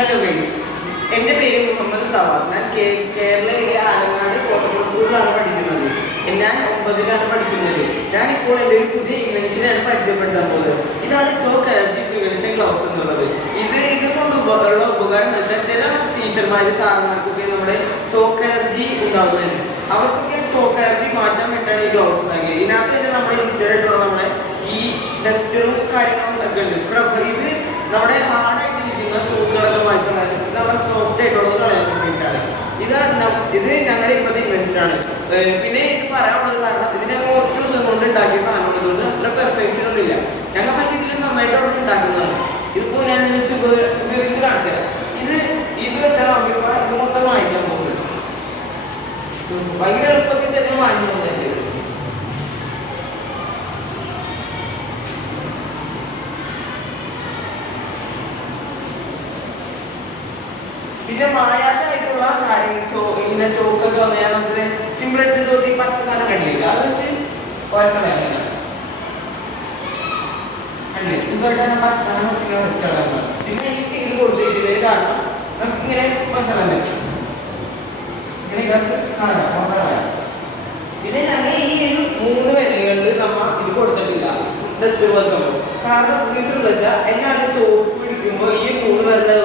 Hello guys, എൻ്റെ പേര് മുഹമ്മദ് സവാർ. ഞാൻ കേരളയിലെ ആലങ്ങാട് കോട്ടപ്പുറ സ്കൂളിലാണ് പഠിക്കുന്നത്. ഞാൻ 9ലാണ് പഠിക്കുന്നത്. ഞാനിപ്പോൾ എൻ്റെ ഒരു പുതിയ ഇൻവെൻഷനാണ് പരിചയപ്പെടുത്താൻ പോകുന്നത്. ഇതാണ് ചോക്ക് അലർജി പ്രിവെൻഷൻ ഗ്ലൗസ് എന്നുള്ളത്. ഇതുകൊണ്ട് ഉള്ള ഉപകാരം എന്ന് വെച്ചാൽ ചില ടീച്ചർമാർ സാറന്മാർക്കൊക്കെ നമ്മുടെ ചോക്ക് അലർജി ഉണ്ടാകുന്നതിന് അവർക്കൊക്കെ ചോക്ക് അലർജി മാറ്റാൻ വേണ്ടിയിട്ടാണ് ഈ ഗ്ലൗസ് ഉണ്ടാക്കിയത്. ഇതിനകത്ത് തന്നെ നമ്മുടെ ഇൻസ്റ്റേറ്റുള്ള നമ്മുടെ ഈ ഡസ്റ്ററും കാര്യങ്ങളും ഒക്കെ ഉണ്ട്. സ്ക്രബ് ഇത് നമ്മുടെ ഹാർഡായിട്ടിരിക്കുന്ന ചോക്കുകളൊക്കെ മാറ്റാൻ നമ്മുടെ സോഫ്റ്റ് ആയിട്ടുള്ളത് കളയാൻ വേണ്ടിയിട്ടാണ്. ഇത് ഞങ്ങളുടെ ഇപ്പോഴത്തെ ഇൻവെൻഷനാണ്. പിന്നെ ഇത് പറയാനുള്ളത് കാരണം ഇതിനെ ഒറ്റ ദിവസം കൊണ്ട് ഉണ്ടാക്കിയ സാധനമുള്ളതുകൊണ്ട് അത്ര പെർഫെക്ഷൻ ഒന്നുമില്ല. ഞങ്ങൾ പക്ഷേ ഇതിൽ നന്നായിട്ട് അവിടെ ഉണ്ടാക്കുന്നതാണ്. ഇതിപ്പോൾ ഞാൻ ഉപയോഗിച്ച് കാണിച്ചു തരാം. ഇത് വെച്ചാൽ ഇത് മൊത്തം വാങ്ങിക്കാൻ പോകുന്നത് ഭയങ്കര എളുപ്പത്തിൽ തന്നെ വാങ്ങി പോകുന്നുണ്ട്. പിന്നെ മായാതായിട്ടുള്ള കാര്യങ്ങൾ ഇങ്ങനെ ചോക്കൊക്കെ വന്നു കഴിഞ്ഞാൽ നമുക്ക് സിമ്പിളായിട്ട് തോന്നി പച്ച സാധനം കണ്ടില്ല, അത് വെച്ച് കുഴപ്പമില്ല. സിമ്പിളായിട്ട് പച്ച സാധനം വെച്ചാൽ പിന്നെ ഈ സീൽ കൊടുത്തിട്ട് കാരണം നമുക്ക് ഇങ്ങനെ മനസ്സിലല്ലേ ഇങ്ങനെ കാണാം. പിന്നെ ഞങ്ങൾ ഈ ഒരു 3 വിരലുകളിൽ നമ്മ ഇത് കൊടുത്തിട്ടില്ല ഡസ്റ്റ് ബോൾസ്. കാരണം റീസൺ എന്താ വെച്ചാൽ എല്ലാവരും ചോപ്പ് പിടിക്കുമ്പോൾ ഈ 3 വിരലുകൾ